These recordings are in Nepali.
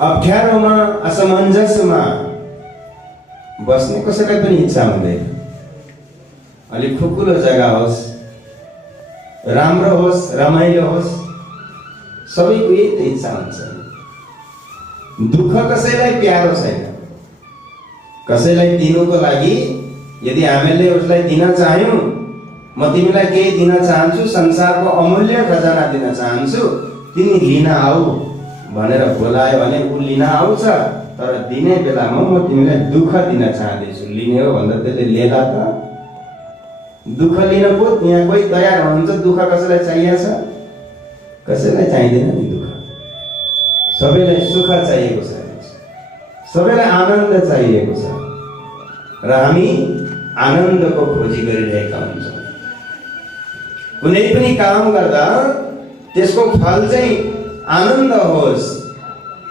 अप्ठ्यारोमा असमञ्जसमा बस्ने कसैलाई पनि इच्छा हुँदैन। अलिक खुकुलो जग्गा होस्, राम्रो होस्, रमाइलो होस्, सबैको यही त इच्छा हुन्छ। दुःख कसैलाई प्यारो छैन। कसैलाई दिनुको लागि यदि हामीले उसलाई दिन चाह्यौँ, म तिमीलाई केही दिन चाहन्छु, संसारको अमूल्य खजाना दिन चाहन्छु, तिमी लिन आऊ भनेर बोलायो भने ऊ लिन आउँछ। तर दिने बेलामा म तिमीलाई दुःख दिन चाहँदैछु, लिने हो भन्दा त्यसले लेला त। दुःख लिन पो यहाँ कोही तयार हुनुहुन्छ? दुःख कसैलाई चाहिएको छ? कसैलाई चाहिँदैन नि दुःख। सबैलाई सुख चाहिएको छ, सबैलाई आनन्द चाहिएको छ र हामी आनन्दको खोजी गरिरहेका हुन्छौँ। कुनै पनि काम गर्दा त्यसको फल चाहिँ आनन्द होस्,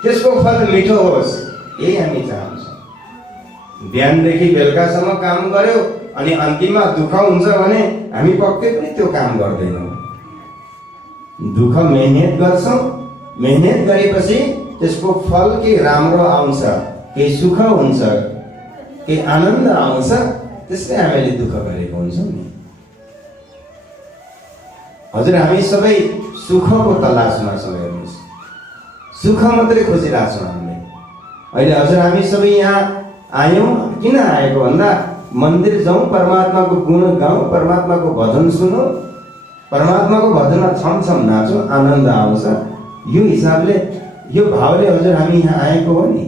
त्यसको फल मिठो होस्, यही हामी चाहन्छौँ। बिहानदेखि बेलुकासम्म काम गर्यो अनि अन्तिममा दुःख हुन्छ भने हामी पक्कै पनि त्यो काम गर्दैनौँ। दुःख मेहनत गर्छौँ, मेहनत गरेपछि त्यसको फल केही राम्रो आउँछ, केही सुख हुन्छ, केही आनन्द आउँछ, त्यसले हामीले दुःख गरेको हुन्छौँ नि। हजुर, हामी सबै सुखको तलासमा छौँ। हेर्नुहोस्, सुख मात्रै खोजिरहेको छौँ हामीले। अहिले हजुर हामी सबै यहाँ आयौँ, किन आएको भन्दा मन्दिर जाउँ, परमात्माको गुण गाउँ, परमात्माको भजन सुनौँ, परमात्माको भजनमा छम छम नाचौँ, आनन्द आउँछ। यो हिसाबले, यो भावले हजुर हामी यहाँ आएको हो नि।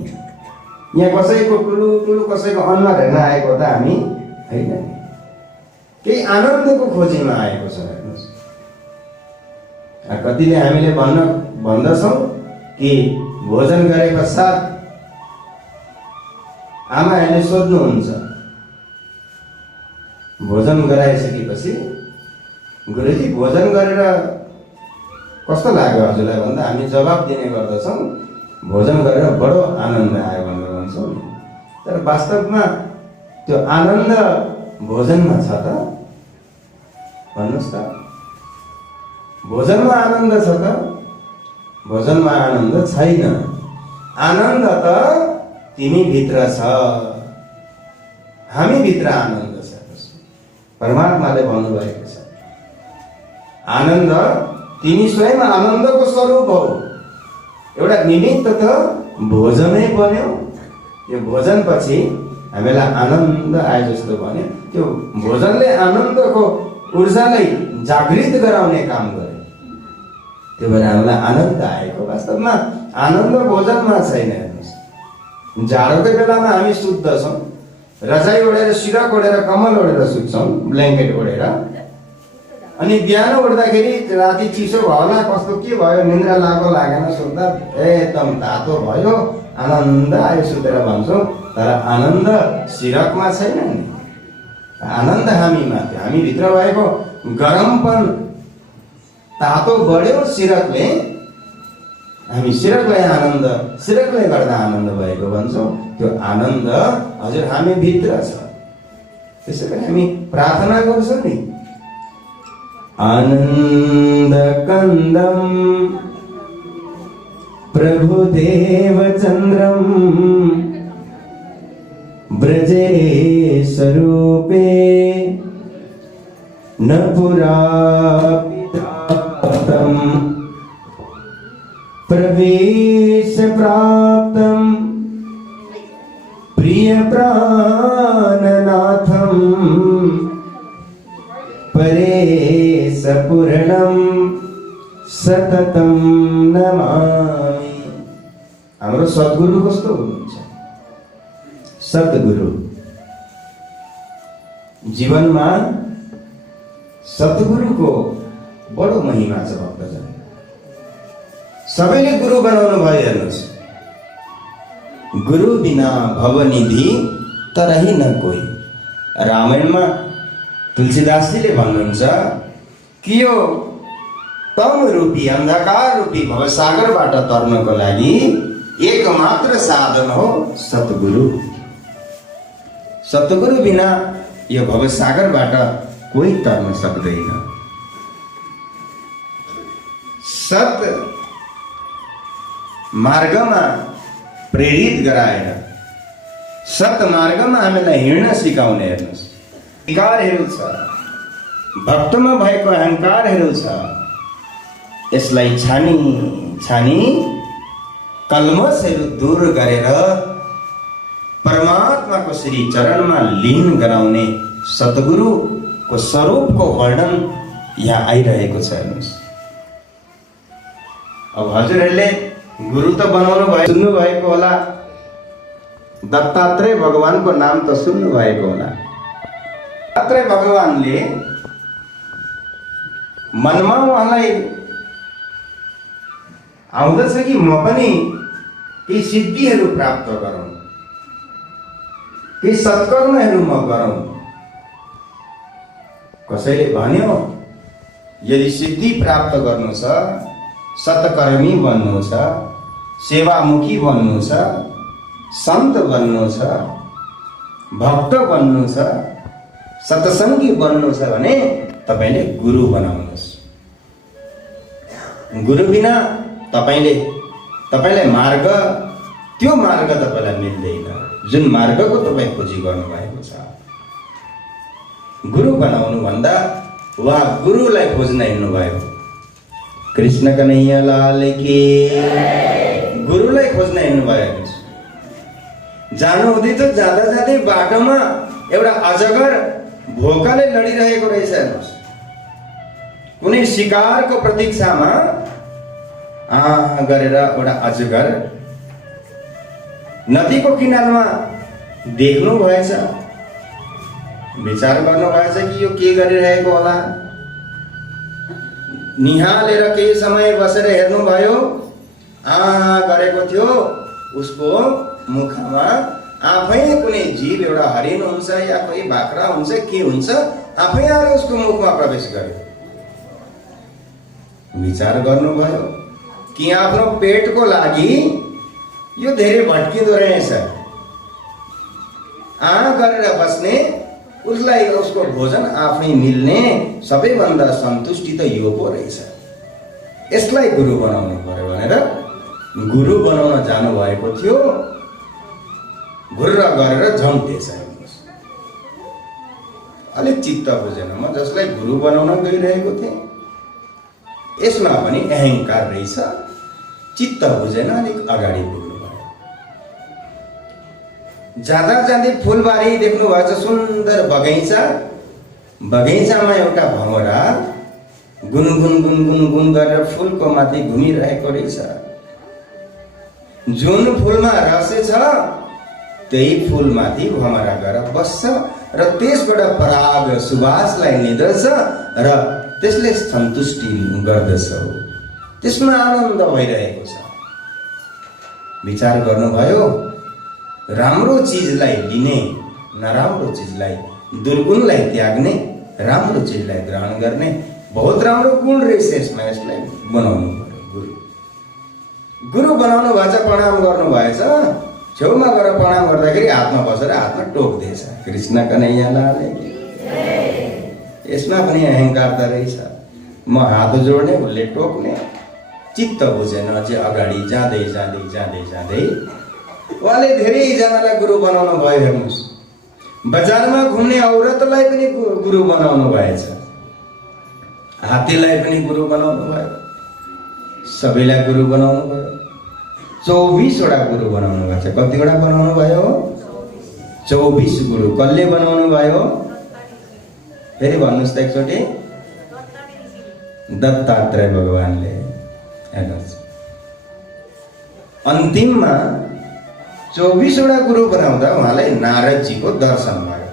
यहाँ कसैको टुलु टुलु कसैको अनुहार हेर्न आएको त हामी होइन नि। केही आनन्दको खोजीमा आएको छ। हेर्नुहोस्, कतिले हामीले भन्दछौँ कि भोजन गरे पश्चात आमाहरूले सोध्नुहुन्छ, भोजन गराइसकेपछि गुरुजी भोजन गरेर कस्तो लाग्यो हजुरलाई भन्दा हामी जवाब दिने गर्दछौँ, भोजन गरेर बडो आनन्द आयो भनेर भन्छौँ नि। तर वास्तवमा त्यो आनन्द भोजनमा छ त? भन्नुहोस् त, भोजनमा आनन्द छ त? भोजनमा आनन्द छैन। आनन्द त तिमी भित्र छ, हामी भित्र आनन्द छ। परमात्माले भन्नुभएको छ, आनन्द तिमी स्वयं आनन्दको स्वरूप हो। एउटा निमित्त त भोजनै बन्यो। यो भोजन पछि हामीलाई आनन्द आए जस्तो भन्यो। त्यो भोजनले आनन्दको ऊर्जालाई जागृत गराउने काम गर्यो। त्यो भएर हामीलाई आनन्द आएको। वास्तवमा आनन्द भोजनमा छैन। हेर्नुहोस्, जाडोको बेलामा हामी सुत्दछौँ, रजाई ओढेर, सिरक ओढेर, कम्बल ओढेर सुत्छौँ, ब्ल्याङ्केट ओढेर। अनि बिहान उठ्दाखेरि राति चिसो भयो होला, कस्तो के भयो, निन्द्रा लागेन, सुत्दा एकदम तातो भयो, आनन्द आयो सुतेर भन्छौँ। तर आनन्द सिरकमा छैन नि। आनन्द हामीमा थियो। हामीभित्र भएको गरमपन, तातो बढ्यो सिरकले, हामी सिरकलाई आनन्द, सिरकले गर्दा आनन्द भएको भन्छौँ। त्यो आनन्द हजुर हामी भित्र छ। त्यसै गरी हामी प्रार्थना गर्छौँ नि, आनन्द कन्दम प्रभुदेव चन्द्रम ब्रजे स्वरूपे न पुरा पितातम प्रवेश प्राप्तम प्रिय प्राणनाथम परेश पूर्णम सततम नमामि। हाम्रो सद्गुरु कस्तो हुनुहुन्छ? सद्गुरु जीवनमा सद्गुरुको बडो महिमा छ। भक्तजन सबैले गुरु बनाउनु भयो। हेर्नुहोस्, गुरु बिना भवनिधि तरही न कोही। रामायणमा तुलसीदासजीले भन्नुहुन्छ कि यो तम रूपी, अन्धकार रूपी भवसागरबाट तर्नको लागि एकमात्र साधन हो सद्गुरु। सद्गुरु बिना यो भवसागरबाट कोही तर्न सक्दैन। सत मार्गमा प्रेरित गराएर सत्मार्गमा हामीलाई हिँड्न सिकाउने हेर्नुहोस् विकारहरू छ, भक्तमा भएको अहङ्कारहरू छ, यसलाई छानी छानी कल्मसहरू दूर गरेर परमात्माको श्री चरणमा लीन गराउने सद्गुरुको स्वरूपको वर्णन यहाँ आइरहेको छ। हेर्नुहोस्, अब हजुरहरूले गुरु त बनाउनु भयो, सुन्नु भएको होला, दत्तात्रेय भगवानको नाम त सुन्नु भएको होला। दत्तात्रेय भगवानले मनमा उहाँलाई आउँदछ कि म पनि केही सिद्धिहरू प्राप्त गरौँ, केही सत्कर्महरू म गरौँ। कसैले भन्यो यदि सिद्धि प्राप्त गर्नु छ, सत्कर्मी बन्नु छ, सेवामुखी बन्नु छ, सन्त बन्नु छ, भक्त बन्नु छ, सत्सङ्गी बन्नु छ भने तपाईले गुरु बनाउनुहोस्। गुरु बिना तपाईलाई मार्ग, त्यो मार्ग तपाईलाई मिल्दैन जुन मार्गको तपाईँ खोजी गर्नुभएको छ। गुरु बनाउनु भन्दा वा गुरुलाई खोज्न हिँड्नुभयो। कृष्ण कन्हैया लाल की, गुरुलाई खोज्न हिँड्नुभयो। जानु हुँदै त जाँदा जाँदै बाटोमा एउटा अजगर भोकाले लडिरहेको रहेछ। हेर्नुहोस्, कुनै शिकारको प्रतीक्षामा गरेर एउटा अजगर नदीको किनारमा देख्नु भएछ, विचार गर्नु भएछ कि यो के गरिरहेको होला। निहालेर केही समय बसेर हेर्नुभयो, गरेको थियो उसको मुखमा आफै कुनै जीव, एउटा हरिण हुन्छ या कोही बाख्रा हुन्छ, के हुन्छ, आफै आएर उसको मुखमा प्रवेश गर्यो। विचार गर्नुभयो कि आफ्नो पेटको लागि यो धेरै भट्किँदो रहेछ, गरेर बस्ने, उसलाई उसको भोजन आफै मिल्ने सबैभन्दा सन्तुष्टि त यो पो रहेछ। यसलाई गुरु बनाउनु पर्यो भनेर गुरु बनाउन जानु भएको थियो। घुर्र गरेर झम्टेछ। अलिक चित्त बुझेन, म जसलाई गुरु बनाउन गइरहेको थिएँ यसमा पनि अहङ्कार रहेछ, चित्त बुझेन, अलिक अगाडि पुग्नु भयो। जाँदा जाँदै फुलबारी देख्नु भएछ, सुन्दर बगैँचा, बगैँचामा एउटा भँवरा गुनगुन गुनगुन गुन गरेर फुलको माथि घुमिरहेको रहेछ। जुन फुलमा रस छ त्यही फुलमाथि भँवरा गएर बस्छ र त्यसबाट पराग सुवासलाई लिँदछ र त्यसले सन्तुष्टि गर्दछ, त्यसमा आनन्द भइरहेको छ। विचार गर्नुभयो, राम्रो चिजलाई लिने, नराम्रो चिजलाई, दुर्गुणलाई त्याग्ने, राम्रो चिजलाई ग्रहण गर्ने बहुत राम्रो गुण रहेछ यसमा, यसलाई बनाउनु पर्यो। गुरु बनाउनु भएछ, प्रणाम गर्नु भएछ, छेउमा गएर प्रणाम गर्दाखेरि हातमा बसेर हातमा टोक्दैछ, कृष्ण कन्हैया लाल की। यसमा पनि अहङ्कार त रहेछ, म हात जोड्ने, उसले टोक्ने। चित्त बुझेन, अझै अगाडि जाँदै जाँदै जाँदै जाँदै उहाँले धेरैजनालाई गुरु बनाउनु भयो। हेर्नुहोस्, बजारमा घुम्ने औरतलाई पनि गुरु बनाउनु भएछ, हात्तीलाई पनि गुरु बनाउनु भयो, सबैलाई गुरु बनाउनु भयो। 24 वटा गुरु बनाउनु भएको छ। कतिवटा बनाउनु भयो? 24 गुरु। कसले बनाउनु भयो? फेरि भन्नुहोस् त एकचोटि। दत्तात्रेय भगवानले। हेर्नुहोस्, अन्तिममा 24 वटा गुरु बनाउँदा उहाँलाई नारदजीको दर्शन भयो।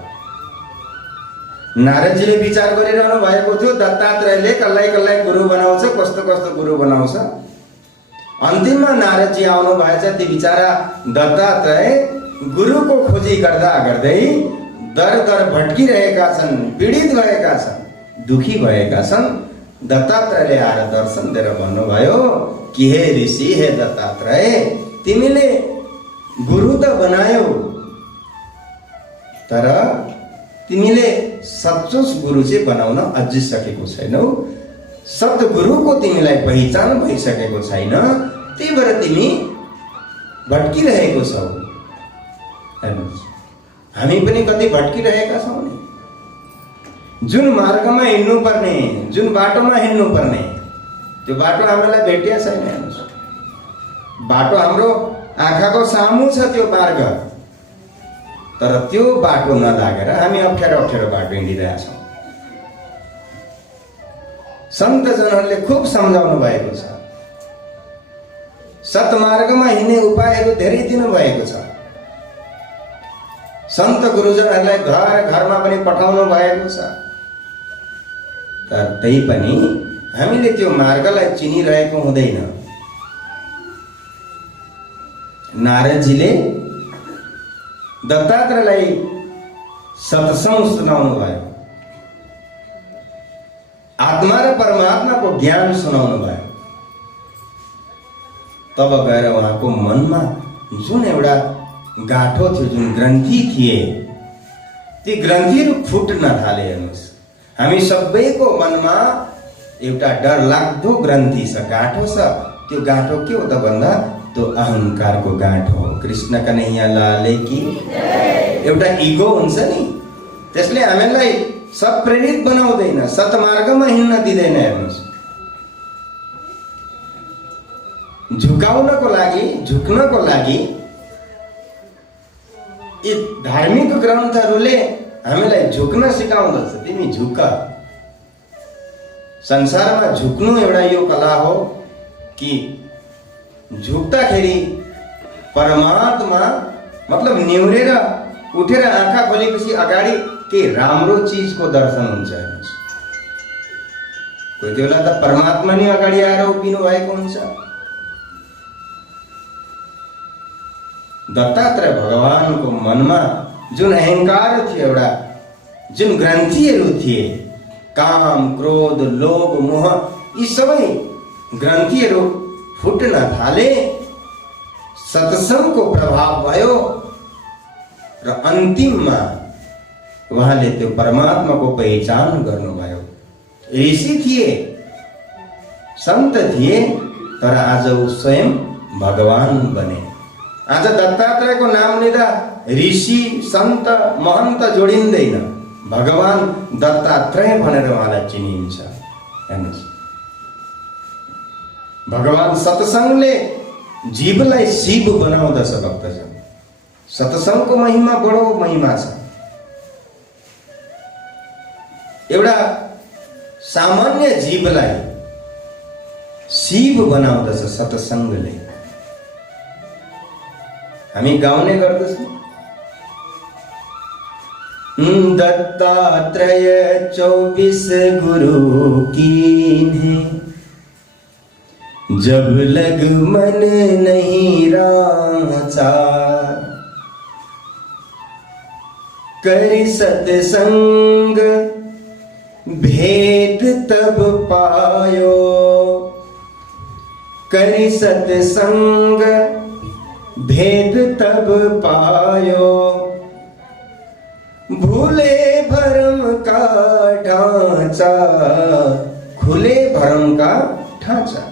नारदजीले विचार गरिरहनु भएको थियो, दत्तात्रेयले कसलाई कसलाई गुरु बनाउँछ, कस्तो कस्तो गुरु बनाउँछ। अन्तिममा नारदजी आउनु भएछ। ती बिचारा दत्तात्रेय गुरुको खोजी गर्दा गर्दै दर दर भट्किरहेका छन्, पीडित भएका छन्, दुखी भएका छन्। दत्तात्रेयले आएर दर्शन दिएर भन्नुभयो कि हे ऋषि, हे दत्तात्रेय, तिमीले गुरु त बनायौ, तर तिमीले सच्चो गुरु चाहिँ बनाउन अझै सकेको छैनौ। सद्गुरुको तिमीलाई पहिचान भइसकेको छैन। त्यही भएर तिमी भट्किरहेको छौँ। हेर्नुहोस्, हामी पनि कति भट्किरहेका छौँ नि। जुन मार्गमा हिँड्नु पर्ने, जुन बाटोमा हिँड्नु पर्ने, त्यो बाटो हामीलाई भेटिया छैन। हेर्नुहोस्, बाटो हाम्रो आँखाको सामु छ त्यो मार्ग, तर त्यो बाटो नलागेर हामी अप्ठ्यारो बाटो हिँडिरहेछौँ। सन्तजनहरूले खुब सम्झाउनु भएको छ, सतमार्गमा हिँड्ने उपायहरू धेरै दिनु भएको छ। सन्त गुरुजनहरूलाई घर घरमा पनि पठाउनु भएको छ। तर त्यही पनि हामीले त्यो मार्गलाई चिनिरहेको हुँदैन। नारदजीले दत्तात्रेयलाई सत्संग सुनाउनु भयो, आत्मा र परमात्माको ज्ञान सुनाउनु भयो। तब गएर उहाँको मनमा जुन एउटा गाँठो थियो, जुन ग्रन्थि थिए, ती ग्रन्थिहरू फुट्न थाले। हेर्नुहोस्, हामी सबैको मनमा एउटा डरलाग्दो ग्रन्थि छ, गाँठो छ। त्यो गाँठो के हो त भन्दा त्यो अहंकारको गाँठो हो। कृष्ण कन्हैया लाल की। एउटा इगो हुन्छ नि, त्यसले हामीलाई सब प्रेरित बनाउँदैन, सतमार्गमा हिँड्न दिँदैन। हेर्नुहोस्, झुकाउनको लागि, झुक्नको लागि यी धार्मिक ग्रन्थहरूले हामीलाई झुक्न सिकाउँदछ। तिमी झुक। संसारमा झुक्नु एउटा यो कला हो कि झुक्दाखेरि परमात्मा मतलब निहुरेर उठेर आँखा खोलेपछि अगाडि के राम्रो चिजको दर्शन हुन्छ। हेर्नुहोस्, कोही बेला त परमात्मा नै अगाडि आएर उभिनु भएको हुन्छ। दत्तात्रेय भगवानको मनमा जुन अहंकार थियो, एउटा जुन ग्रन्थिहरू थिए, काम, क्रोध, लोभ, मोह, यी सबै ग्रन्थिहरू फुट्न थाले। सत्संगको प्रभाव भयो र अन्तिममा उहाँले त्यो परमात्माको पहिचान गर्नुभयो। ऋषि थिए, सन्त थिए, तर आज ऊ स्वयं भगवान बने। आज दत्तात्रेयको नाम लिँदा ऋषि, सन्त, महन्त जोडिँदैन, भगवान दत्तात्रेय भनेर उहाँलाई चिनिन्छ। हेर्नुहोस्, भगवान सत्संगले जीवलाई शिव बनाउँदछ। भक्तजन, सत्संगको महिमा बडो महिमा छ। एउटा सामान्य जीवलाई शिव बनाउँदछ सत्संगले। हामी गाउने गर्दछौँ, दत्तात्रेय 24 गुरु कीन्हे, जब लग मन नहीं राचार, कर सत्संग भेद तब पायो, कर सत्संग भेद तब पायो, भूले भरम का ढांचा, खुले भरम का ढांचा।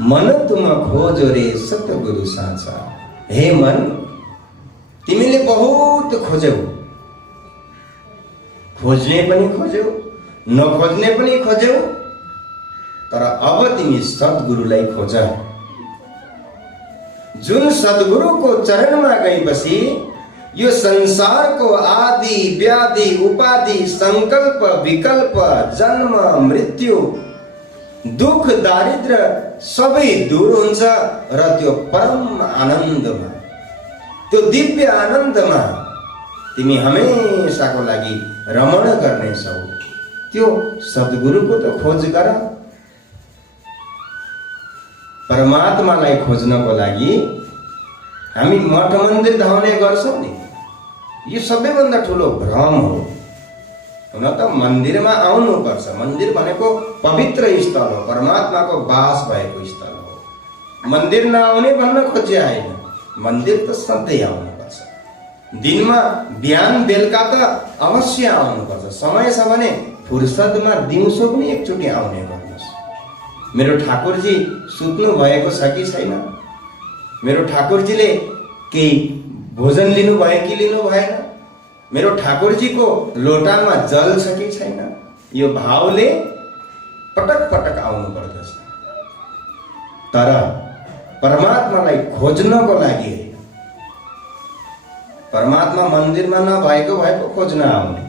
मन तुम खोजो रे सतगुरु साचा। हे मन, तिमीले बहुत खोज्यौ, खोज्ने पनि खोज्यौ, नखोज्ने पनि खोज्यौ, तर अब तिमी सद्गुरुलाई खोज। जुन सद्गुरुको चरणमा गएपछि यो संसारको आदि व्याधि उपाधि संकल्प विकल्प जन्म मृत्यु दुख दारिद्र सबै दूर हुन्छ र त्यो परम आनन्दमा, त्यो दिव्य आनन्दमा तिमी हमेशाको लागि रमण गर्नेछौ। त्यो सद्गुरुको त खोज गर। परमात्मालाई खोज्नको लागि हामी मठ मन्दिर धाउने गर्छौँ नि, यो सबैभन्दा ठुलो भ्रम हो। हुन त मन्दिरमा आउनुपर्छ। मन्दिर भनेको पवित्र स्थल हो, परमात्माको वास भएको स्थल हो। मन्दिर नआउने भन्न खोजे होइन, मन्दिर त सधैँ आउनुपर्छ। दिनमा बिहान बेलुका त अवश्य आउनुपर्छ। समय छ भने फुर्सदमा दिउँसो पनि एकचोटि आउने गर्नुहोस्। मेरो ठाकुरजी सुत्नु भएको छ कि छैन? मेरो ठाकुरजीले केही भोजन लिनु भयो कि लिनु भएन, मेरो ठाकुरजीको लोटामा जल छ कि छैन, यो भावले पटक पटक आउनु पर्दछ। तर परमात्मालाई खोज्नको लागि परमात्मा मन्दिरमा नभएको भएको खोज्न आउने,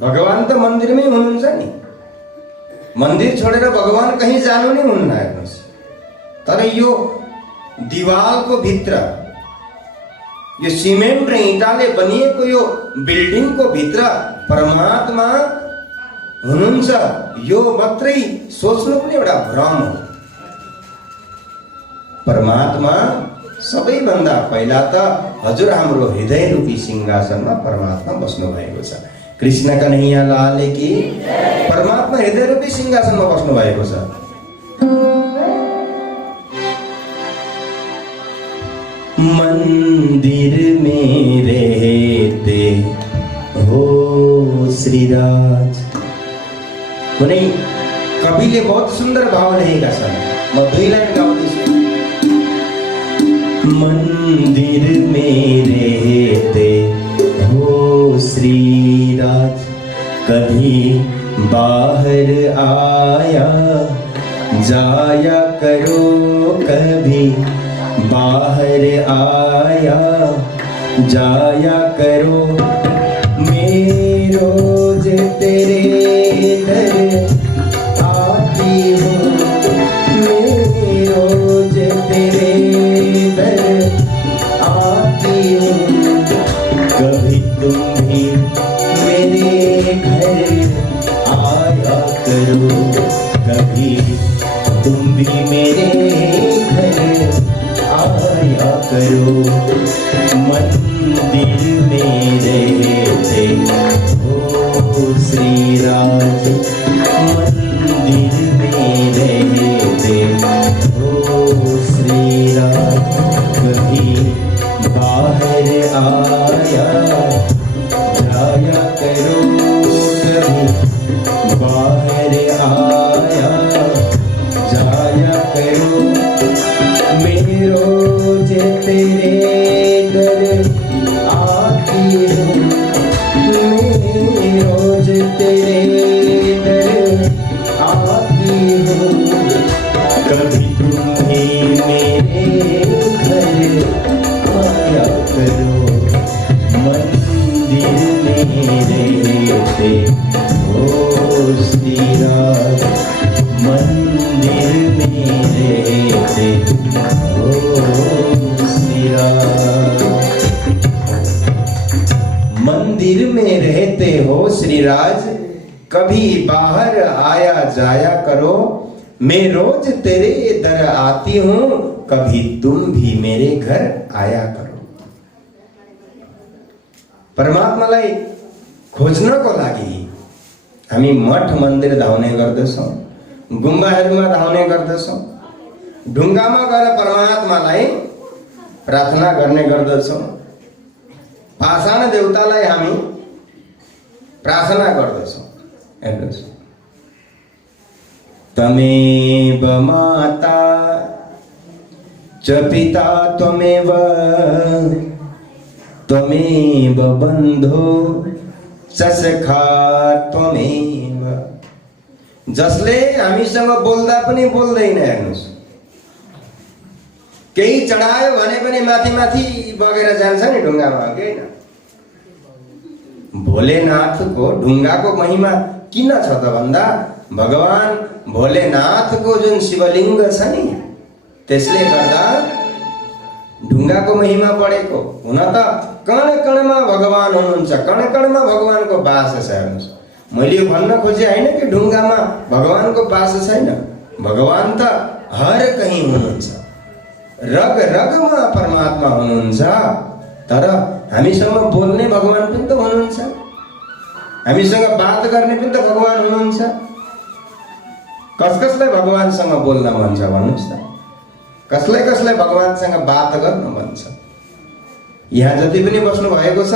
भगवान त मन्दिरमै हुनुहुन्छ नि, मन्दिर छोडेर भगवान कहीँ जानु नै हुन्न। हेर्नुहोस्, तर यो दिवालको भित्र, यो सिमेन्ट र इँटाले बनिएको यो बिल्डिङको भित्र परमात्मा हुनुहुन्छ, यो मात्रै सोच्नु पनि एउटा भ्रम हो। परमात्मा सबैभन्दा पहिला त हजुर हाम्रो हृदय रूपी सिंहासनमा परमात्मा बस्नु भएको छ। कृष्ण कन्हैया लाल की। परमात्मा हृदय रूपी सिंहासनमा बस्नु भएको छ। मंदिर में रहते हो श्रीराज। कुनै कविले बहुत सुन्दर भाव लेखेका छन्, म 2 लाइन गाउँदैछु। मंदिर में रहते हो श्रीराज, कभी बाहर आया जाया करो, कभी बाहर आया जाया करो। मैं रोज तेरे दर आती हूँ, मैं रोज तेरे दर आती हूँ, कभी तुम भी मेरे घर आया करो, कभी तुम भी मेरे घर आया करो। मंदिर में रहते हो श्रीराज, मंदिर में रहते हो श्रीराज, कभी बाहर आया जाया करो, कभी बाहर आया जाया करो। मैं रोज तेरे दर आती हूँ, मैं रोज तेरे दर आती हूँ, कभी तुम भी मेरे घर आया करो। मंदिर में रहते हो श्रीराज, मंदिर में रहते हो श्रीराज। मंदिर में रहते हो श्रीराज, कभी बाहर आया जाया करो। मैं रोज तेरे दर आती हूँ, कभी तुम भी मेरे घर आया करो। परमात्मालाई खोज्नको लागि हामी मठ मन्दिर धाउने गर्दछौँ, गुम्बाहरूमा धाउने गर्दछौँ, ढुङ्गामा गएर परमात्मालाई प्रार्थना गर्ने गर्दछौँ, पाषाण देवतालाई हामी प्रार्थना गर्दछौँ। हेर्नुहोस्, तमेव माता च पिता त्वमेव, त्वमेव बन्धो च सखा त्वमेव। जसले हामीसँग बोल्दा पनि बोल्दैन, हेर्नुहोस्, केही चढायो भने पनि माथि माथि बगेर जान्छ नि ढुङ्गामा, होइन? भोलेनाथको ढुङ्गाको महिमा किन छ त भन्दा भगवान भोलेनाथको जुन शिवलिङ्ग छ नि, त्यसले गर्दा ढुङ्गाको महिमा बढेको। हुन त कण कणमा भगवान हुनुहुन्छ, कण कणमा भगवानको बास छ। हेर्नुहोस्, मैले यो भन्न खोजे होइन कि ढुङ्गामा भगवानको बास छैन, भगवान त हर कहीँ हुनुहुन्छ, रग रगमा परमात्मा हुनुहुन्छ। तर हामीसँग बोल्ने भगवान पनि त हुनुहुन्छ, हामीसँग बात गर्ने पनि त भगवान हुनुहुन्छ। कसलाई भगवानसँग बोल्न मन छ भन्नुहोस् त? कसलाई भगवानसँग बात गर्न मन छ? यहाँ जति पनि बस्नु भएको छ,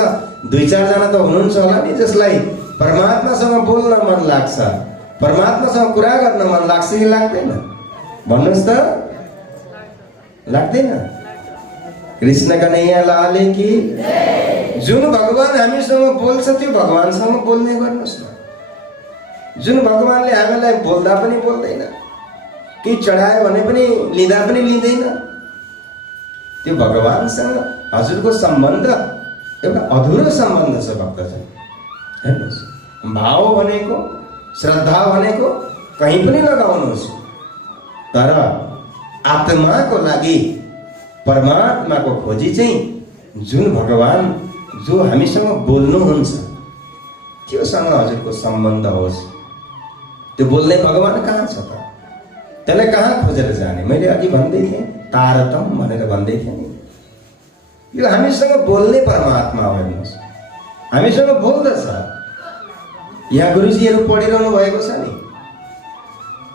2-4 जना त हुनुहुन्छ होला नि जसलाई परमात्मासँग बोल्न मन लाग्छ, परमात्मासँग कुरा गर्न मन लाग्छ कि लाग्दैन? भन्नुहोस् त, लाग्दैन? कृष्ण कन्हैया लाले की। जुन भगवान हामीसँग बोल्छ त्यो भगवानसँग बोल्ने गर्नुहोस् न। जुन भगवानले हामीलाई बोल्दा पनि बोल्दैन, केही चढायो भने पनि लिँदा पनि लिँदैन, त्यो भगवानसँग हजुरको सम्बन्ध एउटा अधुरो सम्बन्ध छ भक्तजन। हेर्नुहोस्, भाव भनेको, श्रद्धा भनेको कहीँ पनि लगाउनुहोस्, तर आत्माको लागि परमात्माको खोजी चाहिँ जुन भगवान जो हामीसँग बोल्नुहुन्छ त्योसँग हजुरको सम्बन्ध होस्। त्यो बोल्ने भगवान कहाँ छ त? त्यसलाई कहाँ खोजेर जाने? मैले अघि भन्दै थिएँ तारतम भनेर भन्दै थिएँ नि। यो हामीसँग बोल्ने परमात्मा हो। हेर्नुहोस्, हामीसँग बोल्दछ। यहाँ गुरुजीहरू पढिरहनु भएको छ नि,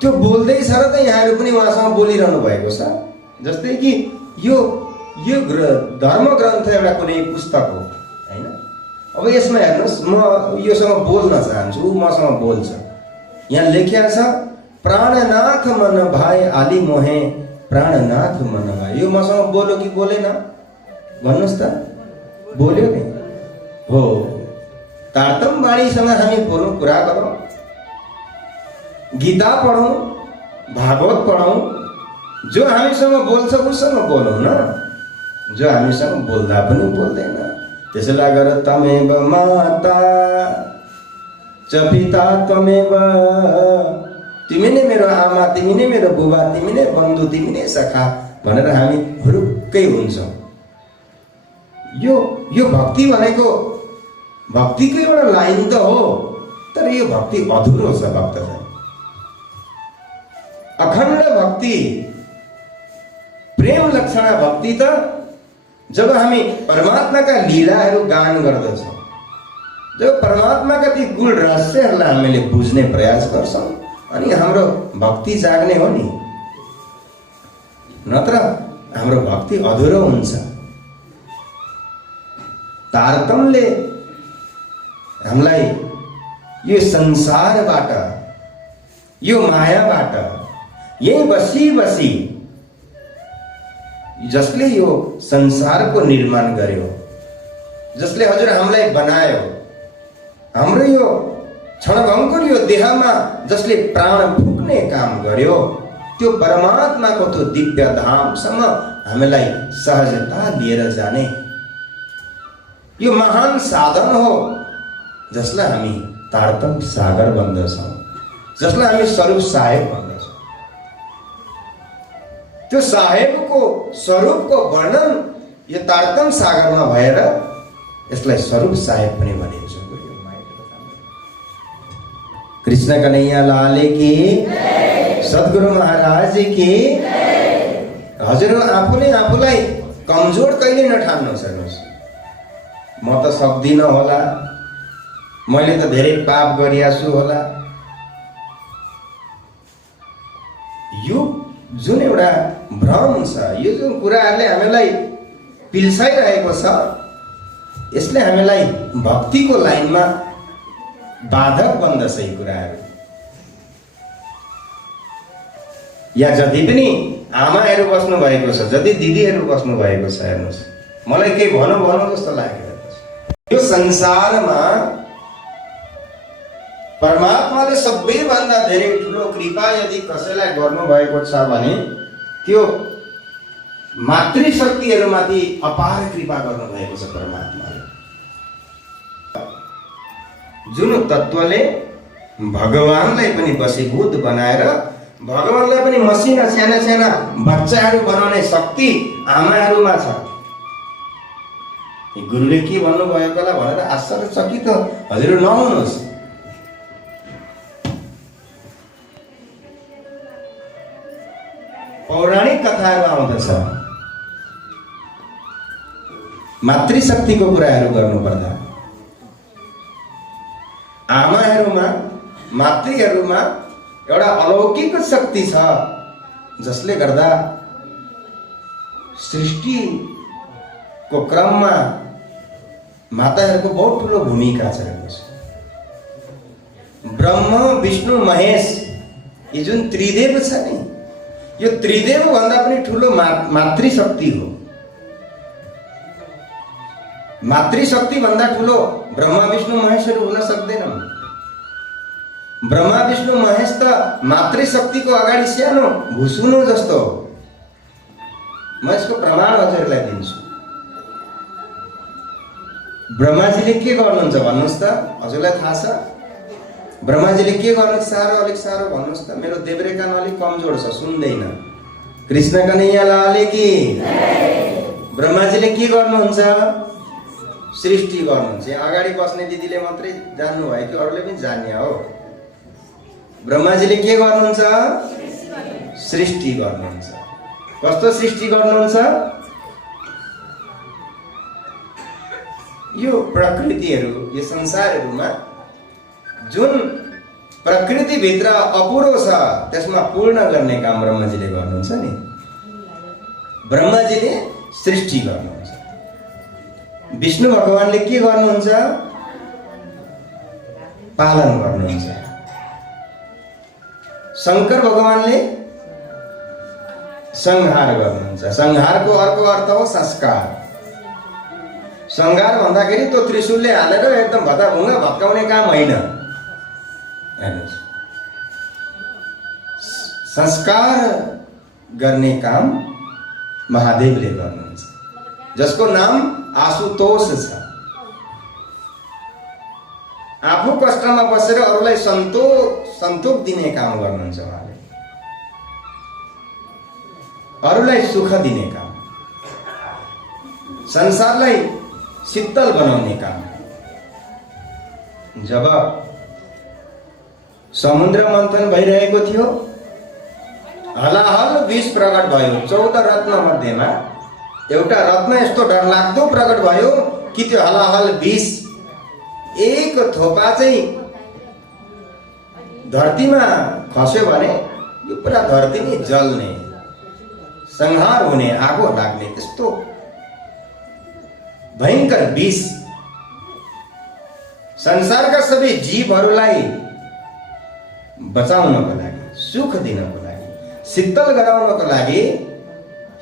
त्यो बोल्दैछ र त यहाँहरू पनि उहाँसँग बोलिरहनु भएको छ। जस्तै कि यो धर्म ग्रन्थ एउटा कुनै पुस्तक हो हैन। अब यसमा हेर्नुहोस्, म योसँग बोल्न चाहन्छु, ऊ मसँग बोल्छ। यहाँ लेखिएको छ प्राणनाथ मन भाइ आली मोहे, प्राणनाथ मन भाइ। यो मसँग बोल्यो कि बोलेन भन्नुहोस् त? बोल्यो नि हो। तारतम वाणीसँग हामी बोलौँ, कुरा गरौँ, गीता पढौँ, भागवत पढौँ। जो हामीसँग बोल्छ उसँग बोलौँ न, जो हामीसँग बोल्दा पनि बोल्दैन। त्यसैले गरेर तमेव माता च पिता त्वमेव, तिमी नै मेरो आमा, तिमी नै मेरो बुबा, तिमी नै बन्धु, तिमी नै सखा भनेर हामी हुरुक्कै हुन्छौँ। यो भक्ति भनेको भक्तिको एउटा लाइन त हो, तर यो भक्ति अधुरो छ भक्तजन। अखण्ड भक्ति, प्रेम लक्षणा भक्ति त जब हामी परमात्माका लीलाहरू गान गर्दछौँ, जब परमात्माका ती गुण रहस्यहरूलाई हामीले बुझ्ने प्रयास गर्छौँ, अनि हाम्रो भक्ति जाग्ने हो नि। नत्र हाम्रो भक्ति अधुरो हुन्छ। तारतमले हामीलाई यो संसारबाट, यो मायाबाट, यही बसी बसी जसले यो संसारको निर्माण गर्यो, जसले हजुर हामीलाई बनायो, हाम्रो यो क्षणभङ्गुर यो देहमा जसले प्राण फुक्ने काम गर्यो, त्यो परमात्माको त्यो दिव्य धामसम्म हामीलाई सहजता लिएर जाने यो महान साधन हो, जसलाई हामी तारतम सागर भन्दछौँ, जसलाई हामी स्वरूप साहेब भन्दछौँ। त्यो साहेबको स्वरूपको वर्णन यो तारतम सागरमा भएर यसलाई स्वरूप साहेब पनि भनिन्छ। कृष्ण कन्हैया लाले की, सद्गुरु महाराज की। हजुर आफूले आफूलाई कमजोर कहिले नठान्नुहोस्। हेर्नुहोस्, म त सक्दिनँ होला, मैले त धेरै पाप गरिआछु होला। यो जुन एउटा भ्रम छ, यो जुन कुराहरूले हामीलाई पिल्साइरहेको छ, यसले हामीलाई भक्तिको लाइनमा बाधक बन्दछ। यी कुराहरू या जति पनि आमाहरू बस्नु भएको छ, जति दिदीहरू बस्नु भएको छ, हेर्नुहोस्, मलाई केही भनौँ जस्तो लाग्यो। यो संसारमा परमात्माले सबैभन्दा धेरै ठुलो कृपा यदि कसैलाई गर्नुभएको छ भने त्यो मातृशक्तिहरूमाथि अपार कृपा गर्नुभएको छ परमात्माले। जुन तत्त्वले भगवानलाई पनि वशीभूत बनाएर भगवानलाई पनि मसिना साना साना बच्चाहरू बनाउने शक्ति आमाहरूमा छ। गुरुले के भन्नुभएको होला भनेर आश्चर्यचकित हजुर नहुनुहोस्। पौराणिक कथाहरू आउँदछ, मातृशक्तिको कुराहरू गर्नुपर्दा आमाहरूमा, मातृहरूमा एउटा अलौकिक शक्ति छ, जसले गर्दा सृष्टिको क्रममा माताहरूको बहुत ठुलो भूमिका छ। ब्रह्म, विष्णु, महेश, यी जुन त्रिदेव छ नि, यो त्रिदेव भन्दा पनि ठुलो मातृशक्ति हो। मातृशक्ति भन्दा ठुलो ब्रह्मा विष्णु महेशहरू हुन सक्दैनन्। ब्रह्मा विष्णु महेश त मातृशक्तिको अगाडि सानो भुसुनो जस्तो हो। म यसको प्रमाण हजुरलाई दिन्छु। ब्रह्माजीले के गर्नुहुन्छ भन्नुहोस् त? हजुरलाई थाहा छ ब्रह्माजीले के गर्ने? अलिक साह्रो भन्नुहोस् त। मेरो देब्रेकान अलिक कमजोर छ, सुन्दैन। कृष्ण कन्हैया लाल की। ब्रह्माजीले के गर्नुहुन्छ? सृष्टि गर्नुहुन्छ। यहाँ अगाडि बस्ने दिदीले मात्रै जान्नु भयो कि अरूले पनि जान्ने हो? ब्रह्माजीले के गर्नुहुन्छ? सृष्टि गर्नुहुन्छ। कस्तो सृष्टि गर्नुहुन्छ? यो प्रकृतिहरू, यो संसारहरूमा जुन प्रकृतिभित्र अपुरो छ त्यसमा पूर्ण गर्ने काम ब्रह्माजीले गर्नुहुन्छ नि। ब्रह्माजीले सृष्टि गर्नुहुन्छ। विष्णु भगवानले के गर्नुहुन्छ? पालन गर्नुहुन्छ। शंकर भगवानले संहार गर्नुहुन्छ। संहारको अर्को अर्थ हो संस्कार। संहार भन्दाखेरि त्यो त्रिशूलले हालेर एकदम भताभुङ्गा भत्काउने काम होइन। संस्कार गर्ने काम महादेवले गर्नुहुन्छ, जसको नाम आशुतोष छ। आफू कष्टमा बसेर अरूलाई सन्तोष दिने काम गर्नुहुन्छ उहाँले। अरूलाई सुख दिने काम, संसारलाई शीतल बनाउने काम। जब समुद्र मन्थन भइरहेको थियो, हलाहल विष प्रकट भयो। 14 रत्न मध्येमा एउटा रत्न यस्तो डरलाग्दो प्रकट भयो कि त्यो हलाहल विष एक थोपा चाहिँ धरतीमा खस्यो भने यो पुरा धरती नै जल्ने, संहार हुने, आगो लाग्ने त्यस्तो भयंकर विष संसारका सबै जीवहरूलाई बचाउनको लागि, सुख दिनको लागि, शीतल गराउनको लागि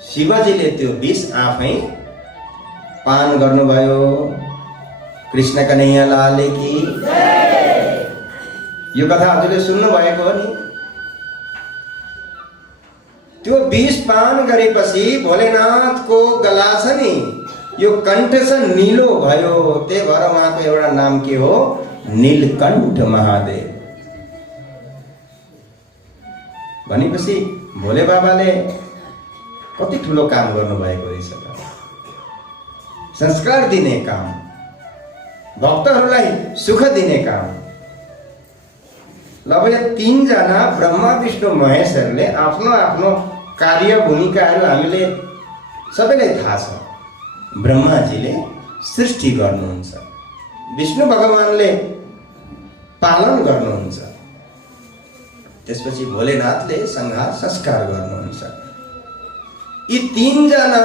शिवजीले त्यो विष आफै पान गर्नुभयो। कृष्ण कन्हैया लाल की। यो कथा हजुरले सुन्नु भएको हो नि। त्यो विष पान गरेपछि भोलेनाथको गला छ नि, यो कण्ठ छ नीलो भयो। त्यही भएर उहाँको एउटा नाम के हो? नीलकण्ठ महादेव। भनेपछि भोले बाबाले कति ठुलो काम गर्नुभएको रहेछ। संस्कार दिने काम, भक्तहरूलाई सुख दिने काम। ल अब यो 3 जना ब्रह्मा विष्णु महेशहरूले आफ्नो आफ्नो कार्य भूमिकाहरू हामीले सबैलाई थाहा छ। ब्रह्माजीले सृष्टि गर्नुहुन्छ, विष्णु भगवानले पालन गर्नुहुन्छ, त्यसपछि भोलेनाथले संहार संस्कार गर्नुहुन्छ। यी 3 जना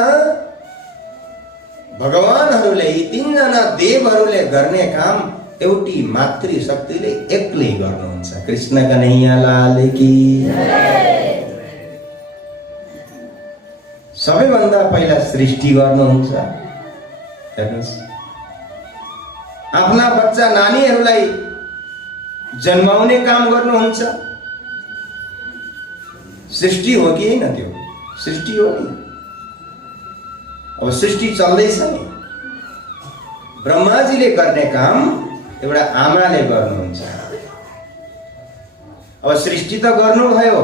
भगवानहरूले, यी 3 जना देवहरूले गर्ने काम एउटी मातृशक्तिले एक्लै गर्नुहुन्छ। कृष्ण कन्हैया लाल की। सबैभन्दा पहिला सृष्टि गर्नुहुन्छ। हेर्नुहोस्, आफ्ना बच्चा नानीहरूलाई जन्माउने काम गर्नुहुन्छ। सृष्टि हो कि होइन? त्यो सृष्टि हो नि। अब सृष्टि चल्दैछ नि। ब्रह्माजीले गर्ने काम एउटा आमाले गर्नुहुन्छ। अब सृष्टि त गर्नुभयो,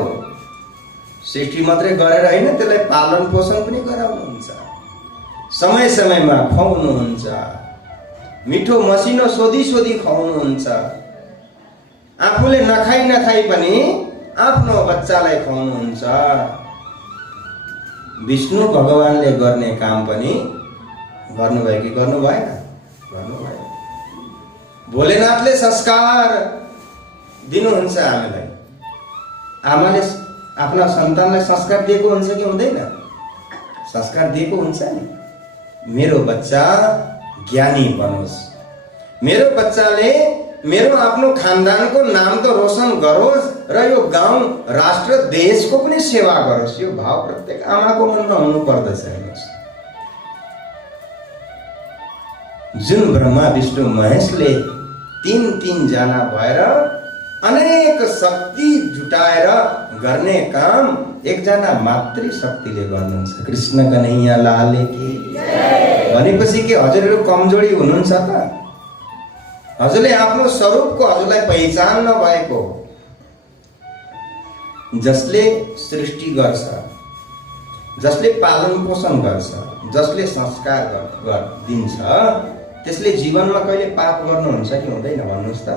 सृष्टि मात्रै गरेर होइन, त्यसलाई पालन पोषण पनि गराउनुहुन्छ। समय समयमा खुवाउनुहुन्छ, मिठो मसिनो सोधी सोधी खुवाउनुहुन्छ। आफूले नखाई पनि आफ्नो बच्चालाई खुवाउनुहुन्छ। विष्णु भगवानले गर्ने काम पनि गर्नुभयो कि गर्नु भएन? गर्नुभयो। भोलेनाथले संस्कार दिनुहुन्छ हामीलाई। आमाले आफ्ना सन्तानलाई संस्कार दिएको हुन्छ कि हुँदैन? संस्कार दिएको हुन्छ नि। मेरो बच्चा ज्ञानी बनोस्, मेरो बच्चाले मेरो आफ्नो खानदानको नाम त रोशन गरोस् र यो गाउँ राष्ट्र देशको पनि सेवा गरोस्, यो भाव प्रत्येक आमाको मनमा हुनु पर्दछ। हेर्नुहोस्, जुन ब्रह्मा विष्णु महेशले तीन जना भएर अनेक शक्ति जुटाएर गर्ने काम एकजना मातृशक्तिले गर्नुहुन्छ। कृष्ण कन्हैया लाल की जय। भनेपछि के हजुरहरू कमजोरी हुनुहुन्छ त? हजुरले आफ्नो स्वरूपको हजुरलाई पहिचान नभएको, जसले सृष्टि गर्छ, जसले पालन पोषण गर्छ, जसले संस्कार दिन्छ, त्यसले जीवनमा कहिले पाप गर्नुहुन्छ कि हुँदैन? भन्नुहोस् त।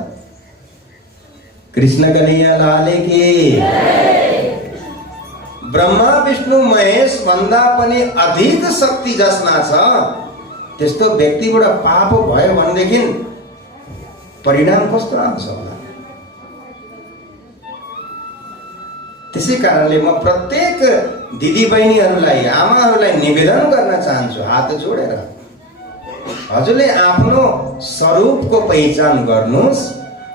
कृष्ण कन्हैया लाल की जय। ब्रह्मा विष्णु महेश भन्दा पनि अधिक शक्ति जसमा छ, त्यस्तो व्यक्तिबाट पाप भयो भनेदेखि परिणाम कस्तो आउँछ होला? त्यसै कारणले म प्रत्येक दिदी बहिनीहरूलाई, आमाहरूलाई निवेदन गर्न चाहन्छु, हात जोडेर हजुरले आफ्नो स्वरूपको पहिचान गर्नुहोस्।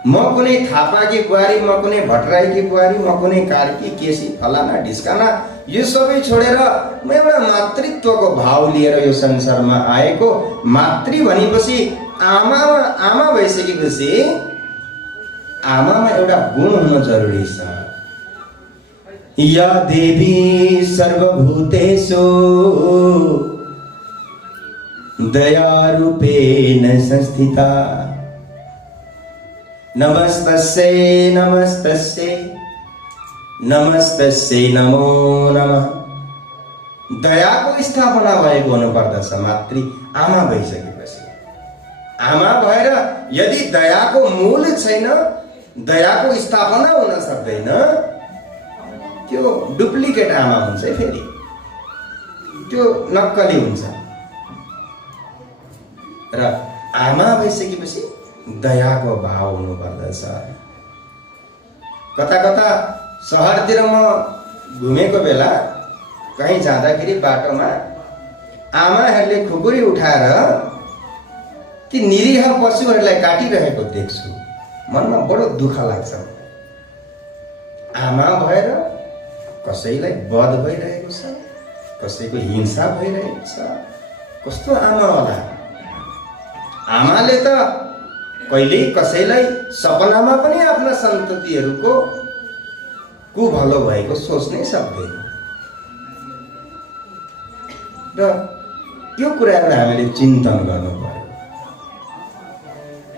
म कुनै थापाकी बुहारी, म कुनै भट्टराईकी बुहारी, म कुनै कार्की, केसी, फलाना ढिस्काना, यो सबै छोडेर म एउटा मातृत्वको भाव लिएर यो संसारमा आएको। मातृ भनेपछि आमा भइसकेपछि आमामा एउटा गुण हुन जरुरी छ। या देवी सर्वभूतेषु दयारूपेण संस्थिता, नमस्तस्यै नमस्तस्यै नमस्तस्यै नमो नमः। दयाको स्थापना भएको हुनुपर्दछ मातृ आमा भइसकेपछि। आमा भएर यदि दयाको मूल छैन, दयाको स्थापना हुन सक्दैन, त्यो डुप्लिकेट आमा हुन्छ, फेरि त्यो नक्कली हुन्छ। र आमा भइसकेपछि दयाको भाव हुनु पर्दछ। कता कता सहरतिर म घुमेको बेला कहीँ जाँदाखेरि बाटोमा आमाहरूले खुकुरी उठाएर ती निरीह पशुहरूलाई काटिरहेको देख्छु। मनमा बडो दुःख लाग्छ। आमा भएर कसैलाई वध भइरहेको छ, कसैको हिंसा भइरहेको छ। कस्तो आमा होला? आमाले त कहिल्यै कसैलाई सपनामा पनि आफ्ना सन्ततिहरूको कुभलो भएको सोच्नै सक्दैन। र त्यो कुराहरू हामीले चिन्तन गर्नु पर्यो।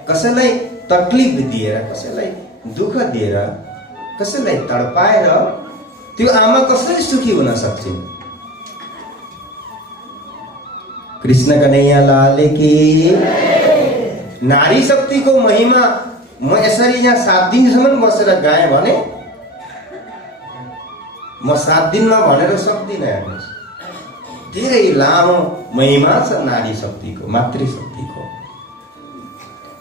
कसैलाई तकलिफ दिएर, कसैलाई दुःख दिएर, कसैलाई तडपाएर त्यो आमा कसरी सुखी हुन सक्छिन्? कृष्ण कन्हैया लाल की। नारी शक्तिको महिमा म यसरी यहाँ 7 दिनसम्म बसेर गाएँ भने म 7 दिनमा भनेर सक्दिनँ। हेर्नुहोस्, धेरै लामो महिमा छ नारी शक्तिको, मातृशक्तिको।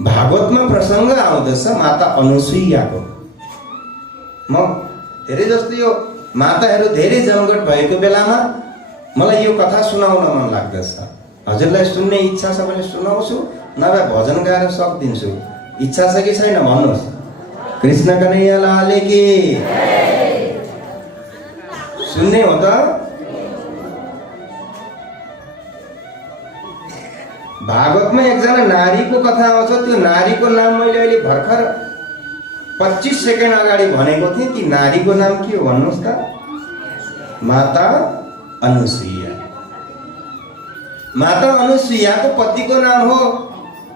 भागवतमा प्रसङ्ग आउँदछ माता अनुसुईयाको। म धेरै जस्तो यो माताहरू धेरै जमघट भएको बेलामा मलाई यो कथा सुनाउन मन लाग्दछ। हजुरलाई सुन्ने इच्छा छ भने सुनाउँछु, नभए भजन गाएर सक्दिन्छु। इच्छा छ कि छैन भन्नुहोस्? कृष्ण कन्हैया लाल की। सुन्ने हो त? भागवतमा एकजना नारीको कथा आउँछ। त्यो नारीको नाम मैले अहिले भर्खर 25 सेकेन्ड अगाडि भनेको थिएँ। ती नारीको नाम के हो भन्नुहोस् त? माता अनुसुईया। माता अनुसुईयाको पतिको नाम हो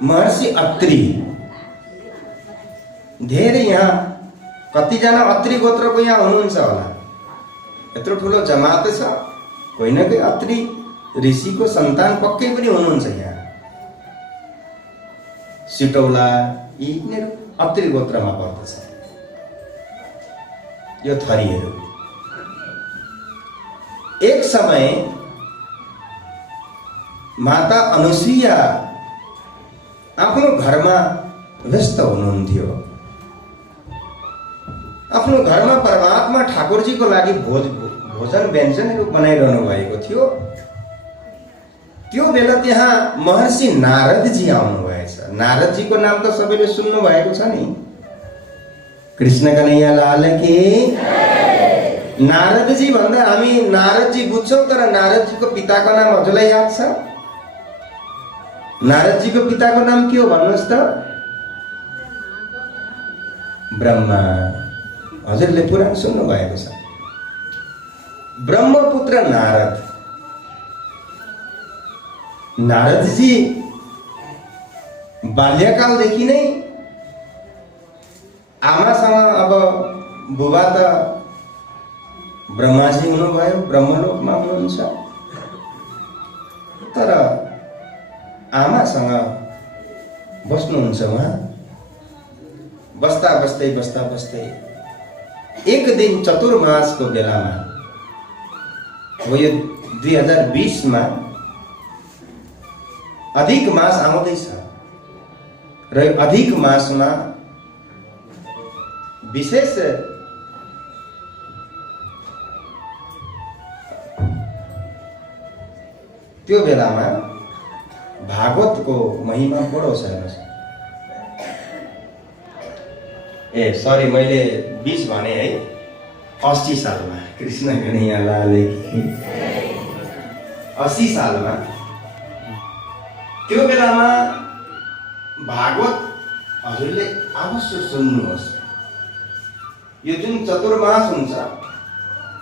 महर्षि अत्रि। धेरै यहाँ कतिजना अत्रि गोत्रको यहाँ हुनुहुन्छ होला? यत्रो ठुलो जमात छ, कोही न कोही अत्रि ऋषिको सन्तान पक्कै पनि हुनुहुन्छ यहाँ। सिटौला यिनीहरू अत्रि गोत्रमा पर्दछ। यो थरीहरू एक समय माता अनुसुईया आफ्नो घरमा व्यस्त हुनुहुन्थ्यो। आफ्नो घरमा परमात्मा ठाकुरजीको लागि भोजन व्यञ्जनहरू बनाइरहनु भएको थियो। त्यो बेला त्यहाँ महर्षि नारदजी आउनुभएछ। नारदजीको नाम त सबैले सुन्नु भएको छ नि। कृष्ण कन्हैया लाल की। नारदजी भन्दा हामी नारदजी बुझ्छौँ, तर नारदजीको पिताको नाम हजुरलाई याद छ? नारदजीको पिताको नाम के हो भन्नुहोस् त? ब्रह्मा। हजुरले पुराण सुन्नु भएको छ। ब्रह्मपुत्र नारद। नारदजी बाल्यकालदेखि नै आमासँग, अब बुबा त ब्रह्माजी हुनुभयो, ब्रह्मलोकमा हुनुहुन्छ, तर आमासँग बस्नुहुन्छ उहाँ। बस्दा बस्दै एक दिन चतुर्मासको बेलामा, हो यो 2020 मा अधिक मास आउँदैछ र अधिक मासमा विशेष त्यो बेलामा भागवतको महिमा बडो छ। ए सरी, मैले 20 भने है, 80 सालमा। कृष्ण कन्हैया लाल की। 80 सालमा त्यो बेलामा भागवत हजुरले अवश्य सुन्नुहोस्। यो जुन चतुर्मास हुन्छ,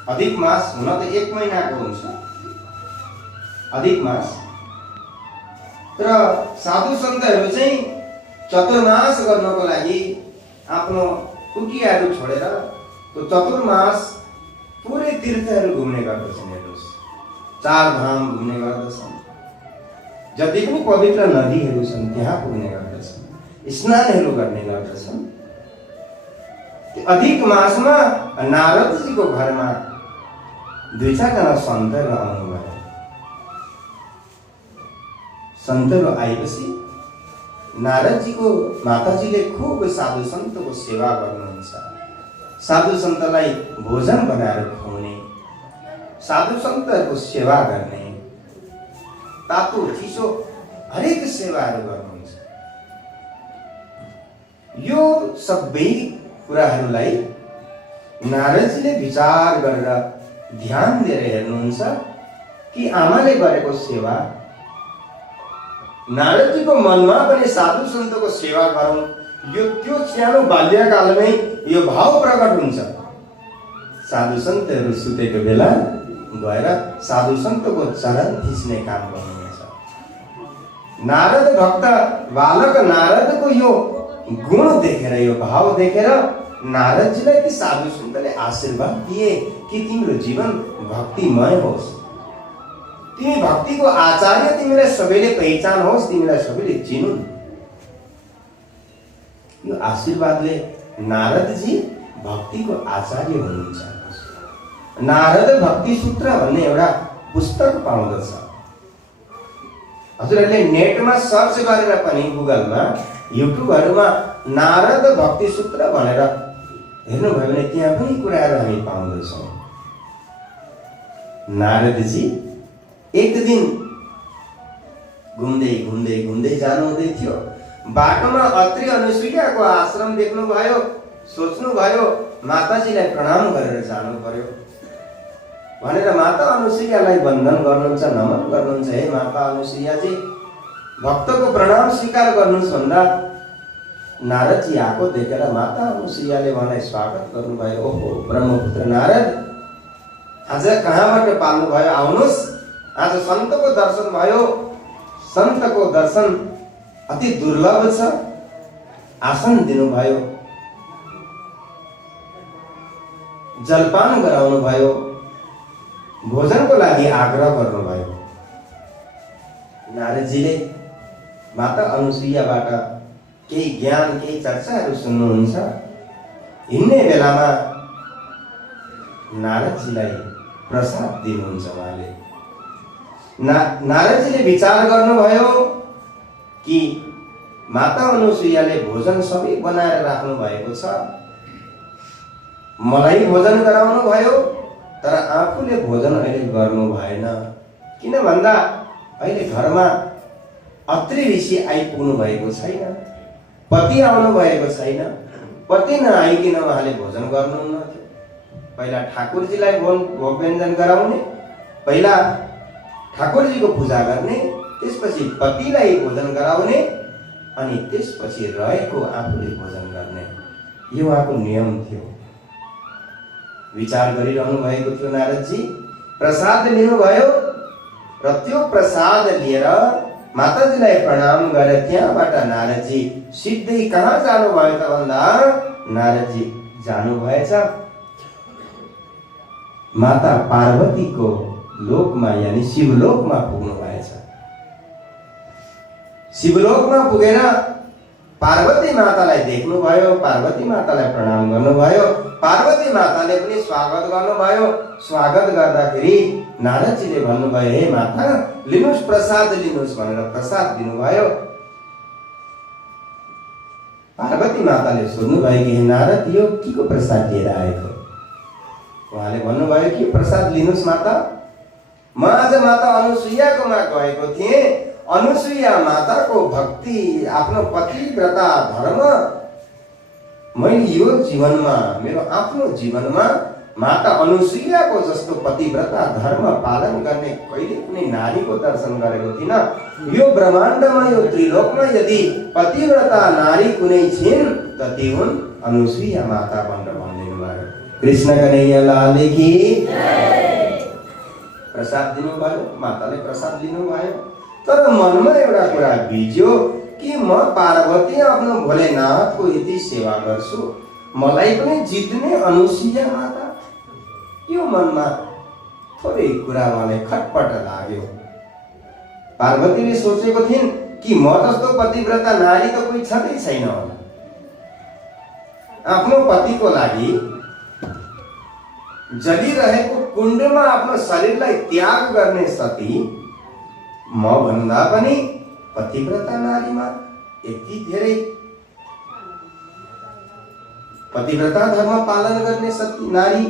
अधिक मास हुन त 1 महिनाको हुन्छ अधिक मास, तर साधु सन्तहरू चाहिँ चतुर्मास गर्नको लागि आफ्नो कुटियाहरू छोडेर त्यो चतुर्मास पुरै तीर्थहरू घुम्ने गर्दछन्। हेर्नुहोस्, 4 धाम घुम्ने गर्दछन्, जति पनि पवित्र नदीहरू छन् त्यहाँ पुग्ने गर्दछन्, स्नानहरू गर्ने गर्दछन्। अधिक मासमा नारदजीको घरमा 2-4 जना सन्तहरू आउनुभयो। सन्तहरू आएपछि नारदजीको माताजीले खूब साधु सन्तको सेवा गर्नुहुन्छ। साधु सन्तलाई भोजन बनाएर खुवाउने, साधु सन्तहरूको सेवा गर्ने, तातो चिसो हरेक सेवाहरू गर्नुहुन्छ। यो सबै कुराहरूलाई नारदजीले विचार गरेर ध्यान दिएर हेर्नुहुन्छ कि आमाले गरेको सेवा, नारदजीको मनमा पनि साधु सन्तको सेवा गरौँ, यो त्यो सानो बाल्यकालमै यो भाव प्रकट हुन्छ। साधु सन्तहरू सुतेको बेला गएर साधु सन्तको चरण थिच्ने काम गर्नुहुन्छ। नारद भक्त बालक नारदको यो गुण देखेर, यो भाव देखेर नारदजीलाई ती साधु सन्तले आशीर्वाद दिए कि तिम्रो जीवन भक्तिमय होस्, तिमी भक्तिको आचार्य, तिमीलाई सबैले पहिचान होस्, तिमीलाई सबैले चिनुन्। यो आशीर्वादले नारदजी भक्तिको आचार्य हुनुहुन्छ। नारद भक्ति सूत्र भन्ने एउटा पुस्तक पाउँदछ। हजुरहरूले नेटमा सर्च गरेर पनि, गुगलमा, युट्युबहरूमा नारद भक्ति सूत्र भनेर हेर्नुभयो भने त्यहाँ पनि कुराहरू हामी पाउँदछौँ। नारदजी एक दिन घुम्दै जानुहुँदै थियो। बाटोमा अत्रि अनुसुईयाको आश्रम देख्नुभयो। सोच्नुभयो माताजीलाई प्रणाम गरेर जानु पर्यो भनेर माता अनुसुईयालाई वन्दन गर्नुहुन्छ, नमन गर्नुहुन्छ। हे माता अनुसुईयाजी, भक्तको प्रणाम स्वीकार गर्नुहोस् भन्दा नारदजी आएको देखेर माता अनुसुईयाले उहाँलाई स्वागत गर्नुभयो। ओहो ब्रह्मपुत्र नारद, आज कहाँबाट पाल्नुभयो? आउनुहोस्, आज सन्तको दर्शन भयो। सन्तको दर्शन अति दुर्लभ छ। आसन दिनुभयो, जलपान गराउनु भयो, भोजनको लागि आग्रह गर्नुभयो। नारदजीले माता अनुसुईयाबाट केही ज्ञान, केही चर्चाहरू सुन्नुहुन्छ। हिँड्ने बेलामा नारदजीलाई प्रसाद दिनुहुन्छ उहाँले। नारदजीले विचार गर्नुभयो कि माता अनुसुईयाले भोजन सबै बनाएर राख्नु भएको छ, मलाई भोजन गराउनु भयो, तर आफूले भोजन अहिले गर्नु भएन। किन भन्दा अहिले घरमा अत्रि ऋषि आइपुग्नु भएको छैन, पति आउनु भएको छैन, पति नआइकन उहाँले भोजन गर्नुहुन्न थियो। पहिला ठाकुरजीलाई भोग व्यञ्जन गराउने, पहिला ठाकुरजीको पूजा गर्ने, त्यसपछि पतिलाई भोजन गराउने अनि त्यसपछि रहेको आफूले भोजन गर्ने, यो उहाँको नियम थियो। विचार गरिरहनु भएको थियो नारदजी। प्रसाद लिनुभयो र त्यो प्रसाद लिएर माताजीलाई प्रणाम गरेर त्यहाँबाट नारदजी सिधै कहाँ जानुभयो त भन्दा नारदजी जानुभएछ माता पार्वतीको लोकमा, यानी शिवलोकमा पुग्नु भएछ। शिवलोकमा पुगेर पार्वती मातालाई देख्नुभयो, पार्वती मातालाई प्रणाम गर्नुभयो, पार्वती माताले पनि स्वागत गर्नुभयो। स्वागत गर्दाखेरि नारदजीले भन्नुभयो, हे माता लिनुहोस्, प्रसाद लिनुहोस् भनेर प्रसाद दिनुभयो। पार्वती माताले सोध्नुभयो कि हे नारद, यो केको प्रसाद लिएर आएको? उहाँले भन्नुभयो कि प्रसाद लिनुहोस् माता, म आज माता अनुसुईयाकोमा गएको थिएँ। अनुसुईया माताको भक्ति, आफ्नो पतिव्रता धर्म मैले यो जीवनमा, मेरो आफ्नो जीवनमा माता अनुसुईयाको जस्तो पतिव्रता धर्म पालन गर्ने कहिले कुनै नारीको दर्शन गरेको थिइनँ। यो ब्रह्माण्डमा, यो त्रिलोकमा यदि पतिव्रता नारी कुनै छिन् त ती हुन् अनुसुईया माता भनेर भनिदिनु भयो। कृष्ण कन्हैया लाल की। प्रसाद दिनुभयो, माताले प्रसाद लिनुभयो। तर मनमा एउटा कुरा बिज्यो कि म पार्वती आफ्नो भोलेनाथको यति सेवा गर्छु, मलाई पनि जित्ने अनुसुईया माता, यो मनमा थोरै कुरा मलाई खटपट लाग्यो। पार्वतीले सोचेको थिइन् कि म जस्तो पतिव्रता नारी त कोही छँदै छैन होला। आफ्नो पतिको लागि जलिरहेको कुण्डमा आफ्नो शरीरलाई त्याग गर्ने सती म भन्दा पनि पतिव्रता नारीमा यति धेरै पतिव्रता धर्म पालन गर्ने सती नारी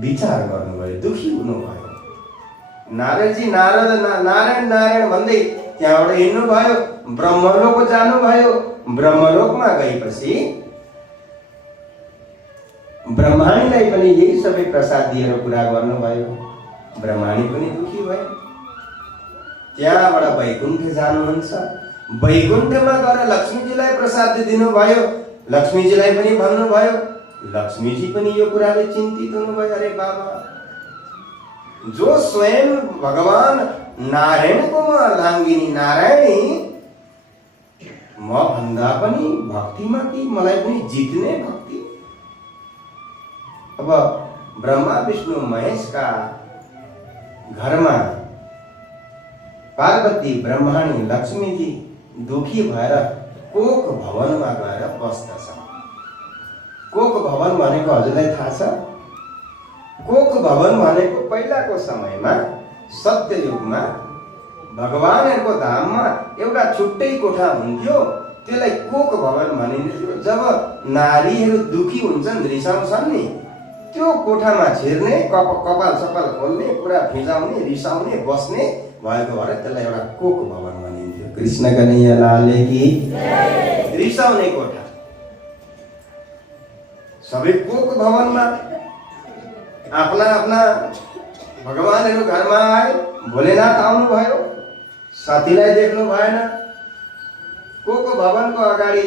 विचार गर्नुभयो, दुखी हुनुभयो। नारदजी नारायण नारायण भन्दै त्यहाँबाट हिँड्नुभयो, ब्रह्मलोक जानुभयो। ब्रह्मलोकमा गएपछि ब्रह्माणीलाई पनि यही सबै प्रसाद दिएर कुरा गर्नुभयो। ब्रह्माणी पनि दुखी भयो। त्यहाँबाट वैकुण्ठ जानुहुन्छ, वैकुण्ठमा गएर लक्ष्मीजीलाई प्रसाद दिनुभयो। लक्ष्मीजीलाई पनि भन्नुभयो, लक्ष्मीजी पनि यो कुराले चिन्तित हुनुभयो, अरे बाबा, जो स्वयं भगवान नारायणकोमा लाङ्गिनी नारायणी म भन्दा पनि भक्तिमा कि मलाई पनि जित्ने भक्ति। अब ब्रह्मा विष्णु महेशका घरमा पार्वती ब्रह्माणी लक्ष्मीजी दुखी भएर कोक भवनमा गएर बस्दछ। कोक भवन भनेको हजुरलाई थाहा छ? कोक भवन भनेको पहिलाको समयमा सत्ययुगमा भगवानहरूको धाममा एउटा छुट्टै कोठा हुन्थ्यो, त्यसलाई कोक भवन भनिन्थ्यो। जब नारीहरू दुखी हुन्छन्, रिसाउँछन् नि, त्यो कोठामा छिर्ने, कपाल सपाल खोल्ने, कुरा फिजाउने, रिसाउने, बस्ने भएको भएर त्यसलाई एउटा कोक भवन भनिन्थ्यो। कृष्ण कन्हैया लाल की। रिसाउने कोठा सबै कोक भवनमा आफ्ना आफ्ना भगवानहरू घरमा आए। भोलेनाथ आउनुभयो, साथीलाई देख्नु भएन। कोक भवनको अगाडि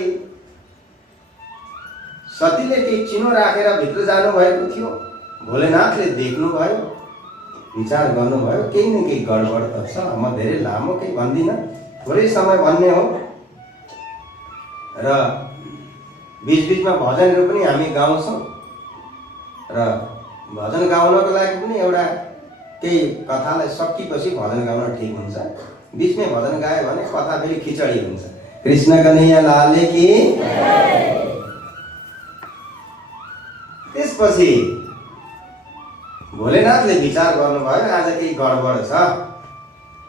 सतीले केही चिनो राखेर भित्र जानु भएको थियो। भोलेनाथले देख्नुभयो, विचार गर्नुभयो, केही न केही गडबड त छ। म धेरै लामो केही भन्दिनँ, थोरै समय भन्ने हो। र बीचबीचमा भजनहरू पनि हामी गाउँछौँ र भजन गाउनको लागि पनि एउटा केही कथालाई सकिएपछि भजन गाउन ठिक हुन्छ। बीचमै भजन गायो भने कथा फेरि खिचडी हुन्छ। कृष्ण कन्हैया लाल की। त्यसपछि भोलेनाथले विचार गर्नुभयो, आज केही गडबड छ।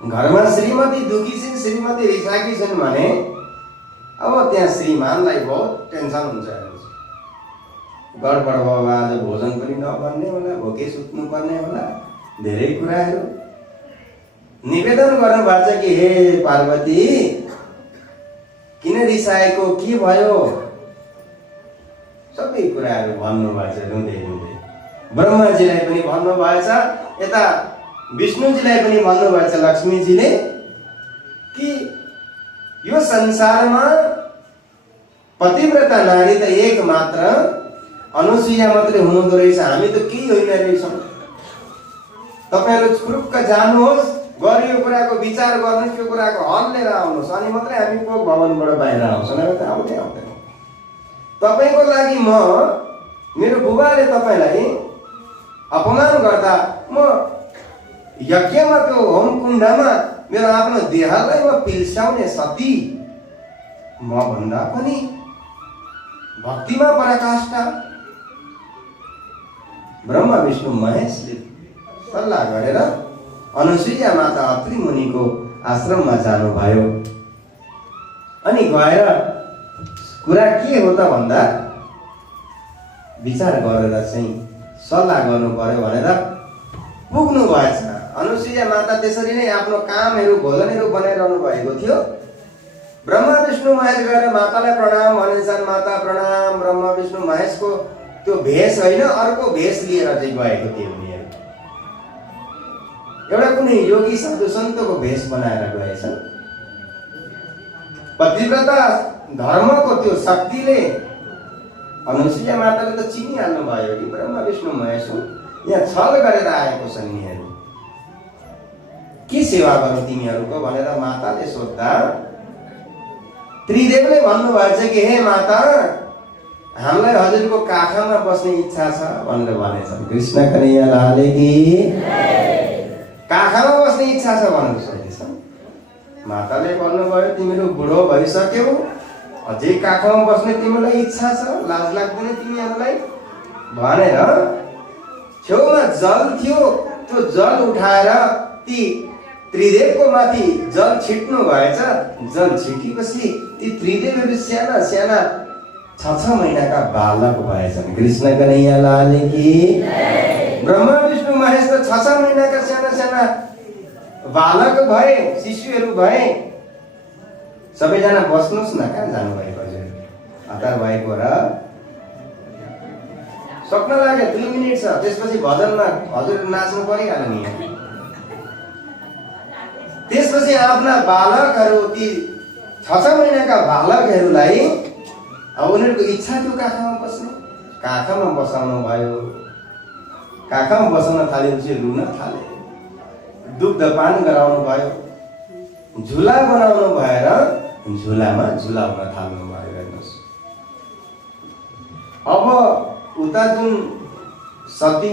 घरमा श्रीमती दुखी छिन्, श्रीमती रिसाकी छिन् भने अब त्यहाँ श्रीमानलाई बहुत टेन्सन हुन्छ। गडबड भयो, आज भोजन पनि नबन्ने होला, भोकै सुत्नु पर्ने होला, धेरै कुराहरू। निवेदन गर्नुभएको छ कि हे पार्वती किन रिसाएको, के भयो, सबै कुराहरू भन्नुभएको छ रुँदै रुँदै। ब्रह्माजीलाई पनि भन्नुभएछ, यता विष्णुजीलाई पनि भन्नुभएछ लक्ष्मीजीले कि यो संसारमा पतिव्रता नारी त एक मात्र अनुसुया मात्रै हुनुहुँदो रहेछ, हामी त केही होइन रहेछौँ। तपाईँहरू फुरुक्क जानुहोस्, गएर यो कुराको विचार गर्नुहोस्, यो कुराको हल लिएर आउनुहोस्, अनि मात्रै हामी को भवनबाट बाहिर आउँछौँ, नभए त आउँदै आउँदैनौँ। तपाईँको लागि म, मेरो बुबाले तपाईँलाई अपमान गर्दा म यज्ञमा त्यो होम कुण्डमा मेरो आफ्नो देहलाई म पिल्साउने सती म भन्दा पनि भक्तिमा पराकाष्ठा। ब्रह्मा विष्णु महेशले सल्लाह गरेर अनुसुया माता अत्रि मुनिको आश्रममा जानुभयो। अनि गएर कुरा के हो त भन्दा विचार गरेर चाहिँ सल्लाह गर्नु पर्यो भनेर पुग्नु भएछ। अनुसुया माता त्यसरी नै आफ्नो कामहरू भोजनहरू बनाइरहनु भएको थियो। ब्रह्मा विष्णु महेश गएर मातालाई प्रणाम भनेछन्। माता प्रणाम। ब्रह्मा विष्णु महेशको त्यो भेष होइन, अर्को भेष लिएर चाहिँ गएको थियो उनीहरू। एउटा कुनै योगी साधु सन्तको भेष बनाएर गएछन्। पतिव्रता धर्मको त्यो शक्तिले अनुसुया माताले त चिनिहाल्नु भयो कि ब्रह्मा विष्णु महेश यहाँ छल गरेर आएको छन् यिनीहरू, के सेवा गरौँ तिमीहरूको भनेर माताले सोध्दा त्रिदेवले भन्नुभएछ कि हे माता हामीलाई हजुरको काखमा बस्ने इच्छा छ भनेर भनेछन्। कृष्ण कन्हैया लाल की काखमा बस्ने इच्छा छ भनेर सोधेछन्। माताले भन्नुभयो तिमीहरू बुढो भइसक्यौ, अझै काखमा बस्ने तिमीलाई इच्छा छ, लाज लाग्दैन तिमीहरूलाई भनेर छेउमा जल थियो, त्यो जल उठाएर ती त्रिदेवको माथि जल छिट्नु भएछ। जल छिटेपछि ती त्रिदेवहरू साना साना 6 महिनाका बालक भएछन्। कृष्ण कन्हैया लाल की। ब्रह्मा विष्णु महेश त 6 महिनाका साना साना बालक भए, शिशुहरू भए। सबैजना बस्नुहोस् न, कहाँ जानुभएको हजुर? हतार भएको र सक्न लाग्यो 2 मिनेट छ, त्यसपछि भजनमा हजुर नाच्नु परिहाल्यो नि। त्यसपछि आफ्ना बालकहरू ती 6 महिनाका बालकहरूलाई अब उनीहरूको इच्छा थियो काखमा बस्ने, काखमा बसाउनु भयो। काखमा बसाउन थालेपछि रुन थाले, दुग्धपान गराउनु भयो, झुला बनाउनु भएर झुलामा झुलाउन थाल्नु भयो। हेर्नुहोस्, अब उता जुन सती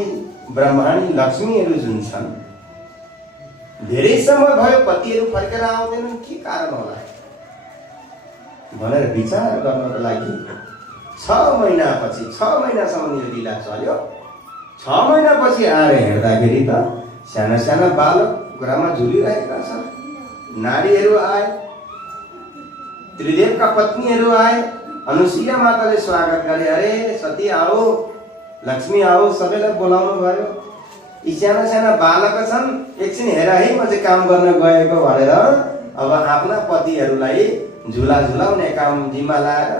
ब्रह्माणी लक्ष्मीहरू जुन छन्, धेरै समय भयो पतिहरू फर्केर आउँदैनन्, के कारण होला भनेर विचार गर्नको लागि 6 महिनापछि, 6 महिनासम्म यो लीला चल्यो। 6 महिनापछि आएर हेर्दाखेरि त साना साना बालक घरमा झुलिरहेका छन्। नारीहरू आए, त्रिदेवका पत्नीहरू आए। अनुसुया माताले स्वागत गरे, अरे सती आओ, लक्ष्मी आओ, सबैलाई बोलाउनु भयो। यी साना साना बालक छन्, एकछिन हेर है म चाहिँ काम गर्न गएको भनेर अब आफ्ना पतिहरूलाई झुला झुलाउने काम जिम्मा लाएर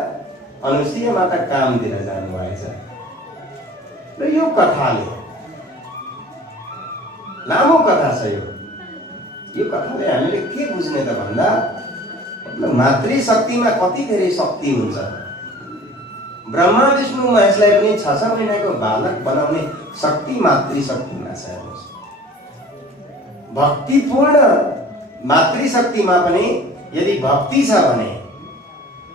अनुसुया माता कामतिर जानुभएछ। र यो कथाले, लामो कथा छ यो कथाले हामीले के बुझ्ने त भन्दा मातृशक्तिमा कति धेरै शक्ति हुन्छ। ब्रह्मा विष्णु महेशलाई पनि 6 महिनाको बालक बनाउने शक्ति मातृशक्तिमा छ। भक्तिपूर्ण मातृशक्तिमा पनि यदि भक्ति छ भने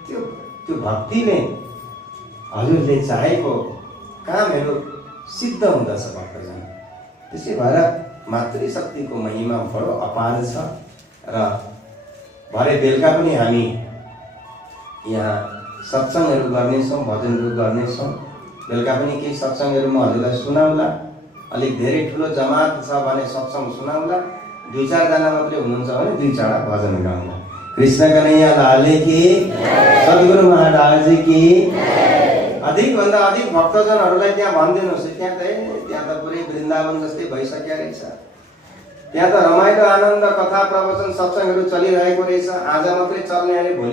त्यो भक्तिले हजुरले चाहेको कामहरू सिद्ध हुँदछ भक्तजन। त्यसै भएर मातृशक्तिको महिमा बडो अपार छ। र भरे बेलुका पनि हामी यहाँ सत्सङ्गहरू गर्नेछौँ, भजनहरू गर्नेछौँ। बेलुका पनि केही सत्सङ्गहरू म हजुरलाई सुनाउला। अलिक धेरै ठुलो जमात छ भने सत्सङ्ग सुनाउला, 2-4 जना मात्रै हुनुहुन्छ भने 2-4 भजन गाउँला। कृष्ण कन्हैया लाल की, सद्गुरु महाराज की। अधिकभन्दा अधिक भक्तजनहरूलाई त्यहाँ भनिदिनुहोस्, त्यहाँ त पुरै वृन्दावन जस्तै भइसक्यो रहेछ। त्यहाँ त रमाइलो आनन्द कथा प्रवचन सत्सङ्गहरू चलिरहेको रहेछ। आज मात्रै चल्ने अरे भोलि